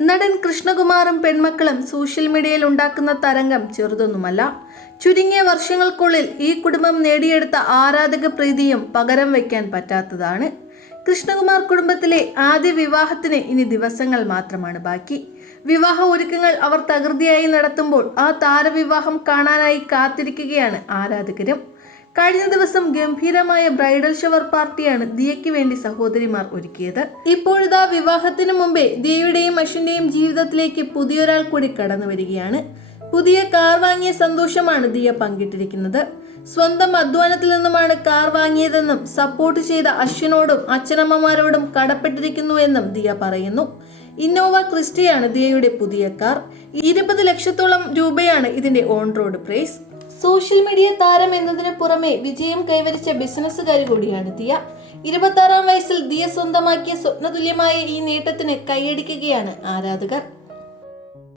നടൻ കൃഷ്ണകുമാറും പെൺമക്കളും സോഷ്യൽ മീഡിയയിൽ ഉണ്ടാക്കുന്ന തരംഗം ചെറുതൊന്നുമല്ല. ചുരുങ്ങിയ വർഷങ്ങൾക്കുള്ളിൽ ഈ കുടുംബം നേടിയെടുത്ത ആരാധക പ്രീതിയും പകരം വയ്ക്കാൻ പറ്റാത്തതാണ്. കൃഷ്ണകുമാർ കുടുംബത്തിലെ ആദ്യ വിവാഹത്തിന് ഇനി ദിവസങ്ങൾ മാത്രമാണ് ബാക്കി. വിവാഹ ഒരുക്കങ്ങൾ അവർ തകൃതിയായി നടത്തുമ്പോൾ ആ താരവിവാഹം കാണാനായി കാത്തിരിക്കുകയാണ് ആരാധകരും. കഴിഞ്ഞ ദിവസം ഗംഭീരമായ ബ്രൈഡൽ ഷവർ പാർട്ടിയാണ് ദിയയ്ക്ക് വേണ്ടി സഹോദരിമാർ ഒരുക്കിയത്. ഇപ്പോഴിതാ വിവാഹത്തിന് മുമ്പേ ദിയയുടെയും അശ്വിന്റെയും ജീവിതത്തിലേക്ക് പുതിയൊരാൾ കൂടി കടന്നു വരികയാണ്. പുതിയ കാർ വാങ്ങിയ സന്തോഷമാണ് ദിയ പങ്കിട്ടിരിക്കുന്നത്. സ്വന്തം അധ്വാനത്തിൽ നിന്നുമാണ് കാർ വാങ്ങിയതെന്നും സപ്പോർട്ട് ചെയ്ത അശ്വിനോടും അച്ഛനമ്മമാരോടും കടപ്പെട്ടിരിക്കുന്നു എന്നും ദിയ പറയുന്നു. ഇന്നോവ ക്രിസ്റ്റിയാണ് ദിയയുടെ പുതിയ കാർ. ഇരുപത് ലക്ഷത്തോളം രൂപയാണ് ഇതിന്റെ on road price. Social media താരം എന്നതിന് പുറമെ വിജയം കൈവരിച്ച ബിസിനസ്സുകാരി കൂടിയാണ് ദിയ. ഇരുപത്തി വയസ്സിൽ ദിയ സ്വന്തമാക്കിയ സ്വപ്നതുല്യമായ ഈ നേട്ടത്തിന് കൈയടിക്കുകയാണ് ആരാധകർ.